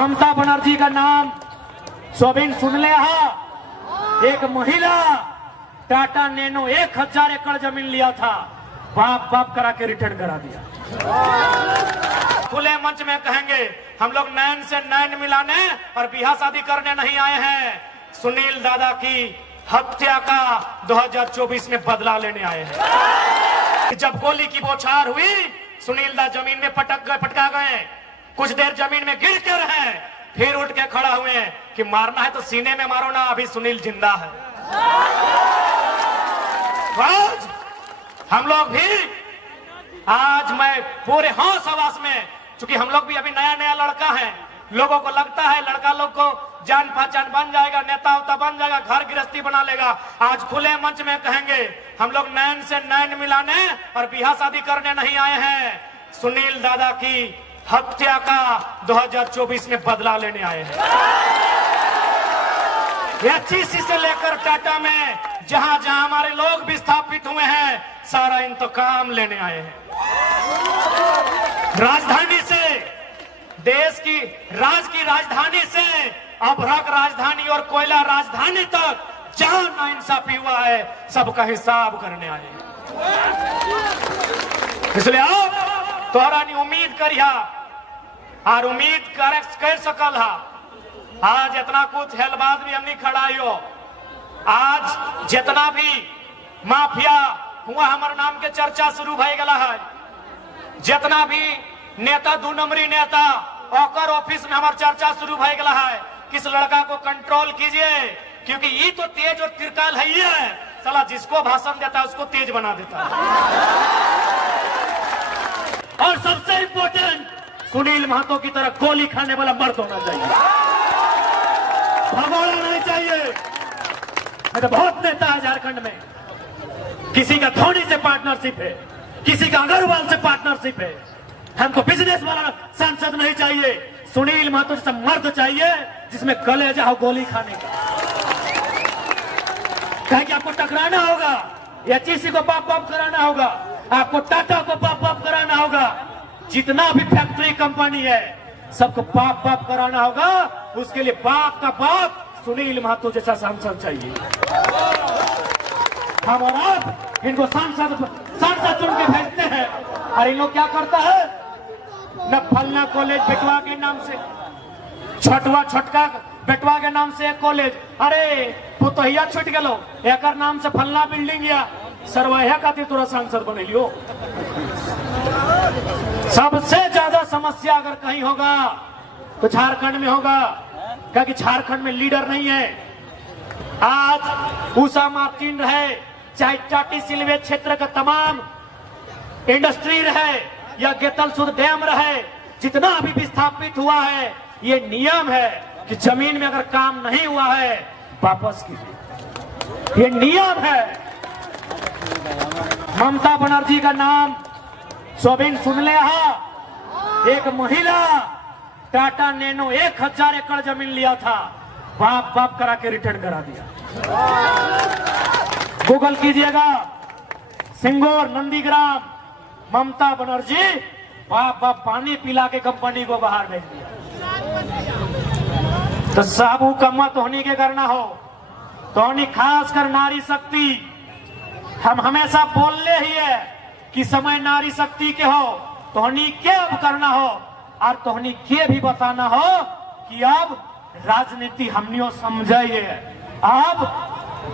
ममता बनर्जी का नाम सोबिन सुन ले। एक महिला टाटा नैनो 1000 एकड़ जमीन लिया था, बाप बाप करा के रिटर्न करा दिया। खुले मंच में कहेंगे हम लोग नैन से नैन मिलाने और बियाह शादी करने नहीं आए हैं, सुनील दादा की हत्या का 2024 में बदला लेने आए हैं। जब गोली की बौछार हुई, सुनील दा जमीन में पटका गए, कुछ देर जमीन में गिर के रहे, फिर उठ के खड़ा हुए कि मारना है तो सीने में मारो ना, अभी सुनील जिंदा है। आज हम लोग भी, आज मैं पूरे होश हवास में, चूंकि हम लोग भी अभी नया नया लड़का है, लोगों को लगता है लड़का लोग को जान पहचान बन जाएगा, नेता उता बन जाएगा, घर गृहस्थी बना लेगा। आज खुले मंच में कहेंगे हम लोग नैन से नैन मिलाने और बियाह शादी करने नहीं आए हैं, सुनील दादा की हत्या का 2024 में बदला लेने आए हैं। एचईसी से लेकर टाटा में जहां जहां हमारे लोग विस्थापित हुए हैं, सारा इंतकाम लेने आए हैं। राजधानी से, देश की राजधानी से अभ्रक राजधानी और कोयला राजधानी तक जहां नाइंसाफी हुआ है, सबका हिसाब करने आए हैं। इसलिए आप तोहरा नहीं उम्मीद करिया और उम्मीद कर सकल हा। आज इतना कुछ हेलबाज भी हमने खड़ाइयो, आज जितना भी माफिया हुआ हमारे नाम के चर्चा शुरू भय गला है, जितना भी नेता 2 नंबरी नेता ओकर ऑफिस में हमार चर्चा शुरू भय गला है, किस लड़का को कंट्रोल कीजिए, क्योंकि ये तो तेज और तिरकाल है, ये है साला जिसको भाषण देता है उसको तेज बना देता है। और सबसे इंपॉर्टेंट, सुनील महतो की तरह गोली खाने वाला मर्द होना चाहिए, भगोड़ा नहीं चाहिए। मैं तो बहुत नेता है झारखंड में, किसी का धोनी से पार्टनरशिप है, किसी का अग्रवाल से पार्टनरशिप है। हमको बिजनेस वाला सांसद नहीं चाहिए, सुनील महतो जैसा मर्द चाहिए जिसमें कलेजा हो गोली खाने का। कहे कि आपको टकराना होगा, एचईसी को बाप बाप कराना होगा, आपको टाटा को बाप बाप कराना होगा, जितना भी फैक्ट्री कंपनी है सबको बाप बाप कराना होगा। उसके लिए बाप का बाप सुनील महतो जैसा सांसद चाहिए। हम और आप इनको सांसद चुन के भेजते हैं, और इन लोग क्या करता है, न फलना कॉलेज बेटवा के नाम से, छोटका बेटवा के नाम से एक कॉलेज, अरे पुतहिया छूट गलो, एक नाम से फलना बिल्डिंग या सरवैया खातिर तोरा सांसद बने लियो। सबसे ज्यादा समस्या अगर कहीं होगा तो झारखंड में होगा, क्योंकि झारखंड में लीडर नहीं है। आज उषा मार्टिन रहे, चाहे चाटी सिलवे क्षेत्र का तमाम इंडस्ट्री रहे या गेतल सुध डैम रहे, जितना अभी विस्थापित हुआ है, ये नियम है कि जमीन में अगर काम नहीं हुआ है वापस कीजिए, ये नियम है। ममता बनर्जी का नाम सोबिन सुन ले। एक महिला टाटा नैनो 1000 एकड़ जमीन लिया था, बाप बाप करा के रिटर्न करा दिया। गूगल कीजिएगा, सिंगोर नंदीग्राम, ममता बनर्जी बाप बाप पानी पिला के कंपनी को बाहर भेज दिया। तो साबू कम्मा तोहनी के करना हो, तोहनी खास कर नारी शक्ति, हम हमेशा बोलने ही है कि समय नारी शक्ति के हो, तोहनी के अब करना हो, और तोहनी के भी बताना हो कि अब राजनीति हमनियों समझिए, अब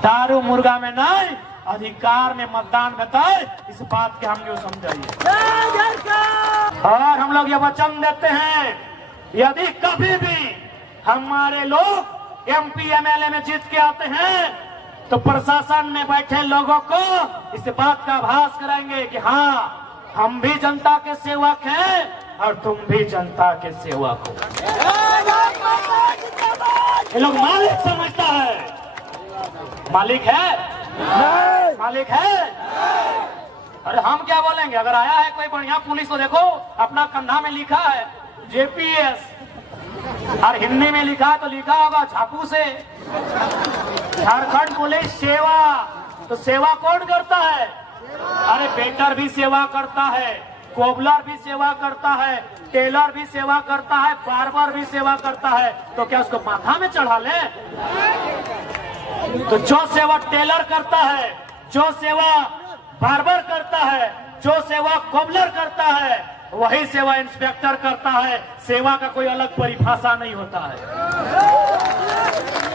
दारू मुर्गा में नहीं, अधिकार में मतदान बताए, इस बात के हमनियों समझिए। और हम लोग ये वचन देते हैं, यदि कभी भी हमारे लोग एमपी एमएलए में जीत के आते हैं तो प्रशासन में बैठे लोगों को इस बात का आभास कराएंगे कि हाँ, हम भी जनता के सेवक हैं और तुम भी जनता के सेवक हो। ये लोग मालिक समझता है, मालिक है, मालिक है। अरे हम क्या बोलेंगे, अगर आया है कोई बढ़िया पुलिस तो देखो अपना कंधा में लिखा है जेपीएस, और हिंदी में लिखा तो लिखा होगा झापू से झारखंड पुलिस सेवा। तो सेवा कौन करता है? अरे वेटर भी सेवा करता है, कोबलर भी सेवा करता है, टेलर भी सेवा करता है, बार्बर भी सेवा करता है, तो क्या उसको माथा में चढ़ा ले? तो जो सेवा टेलर करता है, जो सेवा बार्बर करता है, जो सेवा कोबलर करता है, वही सेवा इंस्पेक्टर करता है। सेवा का कोई अलग परिभाषा नहीं होता है।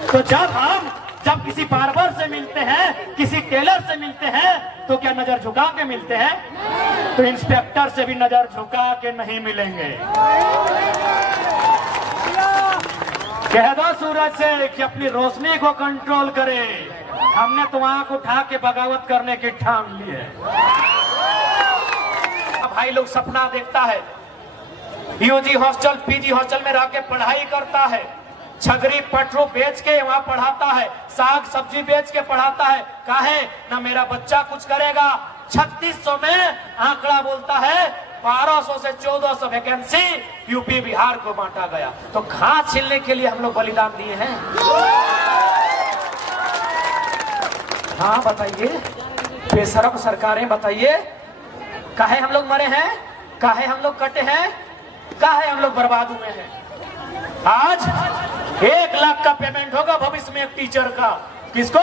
तो जब किसी बार्बर से मिलते हैं, किसी टेलर से मिलते हैं, तो क्या नजर झुका के मिलते हैं? तो इंस्पेक्टर से भी नजर झुका के नहीं मिलेंगे। कह दो सूरज से कि अपनी रोशनी को कंट्रोल करे। हमने तो आंख उठा के बगावत करने की ठान ली है। भाई लोग सपना देखता है, यूजी हॉस्टल, पीजी हॉस्टल में रह के पढ़ाई करता है, छगरी पटरू बेच के वहां पढ़ाता है, साग सब्जी बेच के पढ़ाता है। काहे ना मेरा बच्चा कुछ करेगा। 3600 में आंकड़ा बोलता है 1200 से 1400 वैकेंसी यूपी बिहार को बांटा गया। तो घास छीलने के लिए हम लोग बलिदान दिए हैं। हाँ बताइए, बेशरम सरकारें बताइए, काहे हम लोग मरे हैं, काहे हम लोग कटे हैं, काहे हम लोग बर्बाद हुए हैं। आज 1 लाख का पेमेंट होगा भविष्य में एक टीचर का। किसको?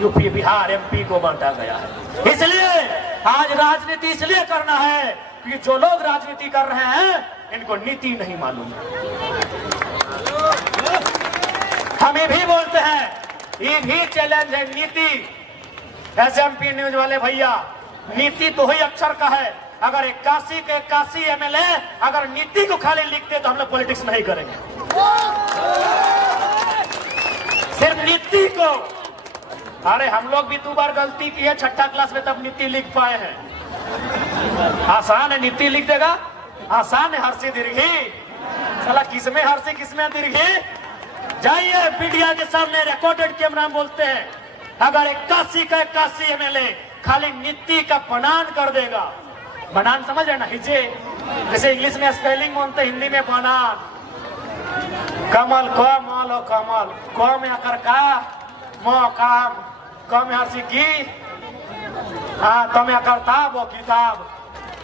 यूपी बिहार एमपी को बांटा गया है। इसलिए आज राजनीति इसलिए करना है कि जो लोग राजनीति कर रहे हैं इनको नीति नहीं मालूम है। हम ये भी बोलते हैं, ये भी चैलेंज है नीति। एसएमपी न्यूज वाले भैया, नीति 2 ही अक्षर का है। अगर 81 के 81 एमएलए अगर नीति को खाली लिखते तो हम लोग पॉलिटिक्स नहीं करेंगे। सिर्फ नीति को। अरे हम लोग भी 2 बार गलती की है, 6ठा क्लास में तब नीति लिख पाए हैं। आसान है नीति लिख देगा, आसान है हर्षी दीर्घी। साला किसमें हर्षी किसमें दीर्घी? जाइए मीडिया के सामने रिकॉर्डेड कैमरा में बोलते हैं, अगर 81 का 81 एमएलए खाली नीति का बनान कर देगा। बनान समझ है ना, हिजे जैसे इंग्लिश में स्पेलिंग बोलते, हिंदी में बनान। कमल क मल हो कमल, क में आकर का, म काम, क में हर्षी की, हाँ तो में आकर ताब वो किताब।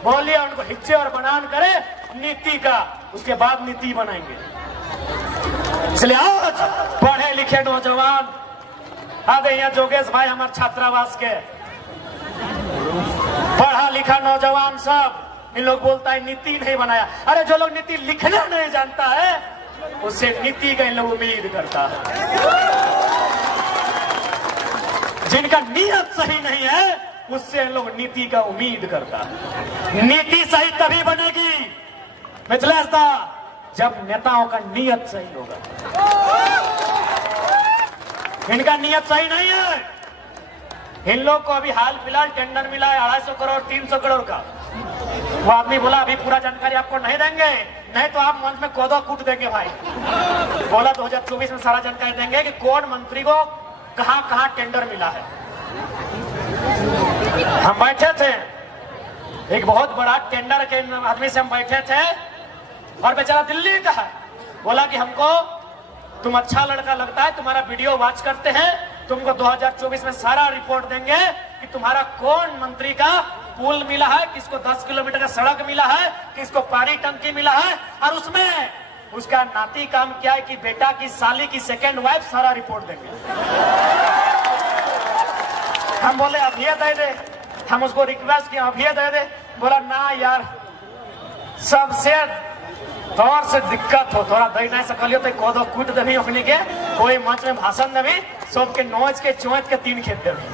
बोलिए उनको हिज्जे और बनान करे नीति का, उसके बाद नीति बनाएंगे। इसलिए आज पढ़े लिखे नौजवान आगे यहाँ जोगेश भाई हमारे छात्रावास के पढ़ा लिखा नौजवान सब, इन लोग बोलता है नीति नहीं बनाया। अरे जो लोग नीति लिखना नहीं जानता है उससे नीति का इन लोग उम्मीद करता है। जिनका नियत सही नहीं है उससे इन लोग नीति का उम्मीद करता है। नीति सही तभी बनेगी मिथिलेश दा जब नेताओं का नियत सही होगा। इनका नियत सही नहीं है। इन लोग को अभी हाल फिलहाल टेंडर मिला है 250 करोड़ 300 करोड़ का। वो आदमी बोला अभी पूरा जानकारी आपको नहीं देंगे, नहीं तो आप मंच में कोदो कूट देंगे भाई। बोला 2024 में सारा जानकारी देंगे कि कौन मंत्री को कहां कहां टेंडर मिला है। हम बैठे थे, एक बहुत बड़ा टेंडर के आदमी से हम बैठे थे और बेचारा दिल्ली का है। बोला कि हमको तुम अच्छा लड़का लगता है, तुम्हारा वीडियो वॉच करते हैं, तुमको 2024 में सारा रिपोर्ट देंगे कि तुम्हारा कौन मंत्री का पुल मिला है, किसको 10 किलोमीटर का सड़क मिला है, किसको पानी टंकी मिला है, और उसमें उसका नाती काम क्या है कि बेटा की साली की सेकेंड वाइफ, सारा रिपोर्ट देंगे। हम बोले अब ये दे दे, हम उसको रिक्वेस्ट किया अब ये दे दे। बोला ना यार, सबसे तौर से दिक्कत हो, थोड़ा दही नहीं सकलियो तो कोदो कूट देवी ओखनी के, कोई मंच में भाषण देवी, सबके नोच के चोच के 3 खेत देवी।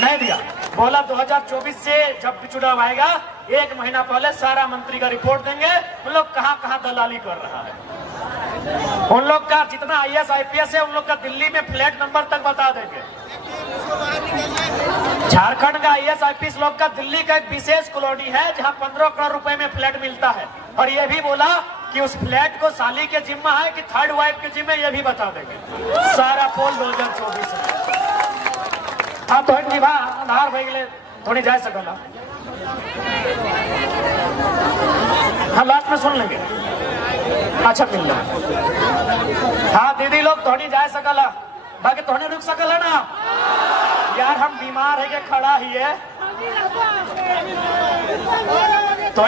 नहीं दिया। बोला 2024 से जब भी चुनाव आएगा 1 महीना पहले सारा मंत्री का रिपोर्ट देंगे, उन लोग कहां कहां दलाली कर रहा है। उन लोग का जितना IAS IPS है उन लोग का दिल्ली में फ्लैट नंबर तक बता देंगे। झारखंड का IAS IPS लोग का दिल्ली का एक विशेष कॉलोनी है जहां 15 करोड़ रुपए में फ्लैट मिलता है, और ये भी बोला कि उस फ्लैट को साली के जिम्मा है कि थर्ड वाइफ के जिम्मे, ये भी बता देंगे। सारा पोल 2024 में। हाँ तो आधार भाई गए थोड़ी जाए सकला। हाँ लास्ट में सुन लेंगे। अच्छा मिल रहा। हाँ दीदी लोग थोड़ी जाए सकला, बाकी थोड़ी रुक सकल है ना यार। हम बीमार है के खड़ा ही है। तो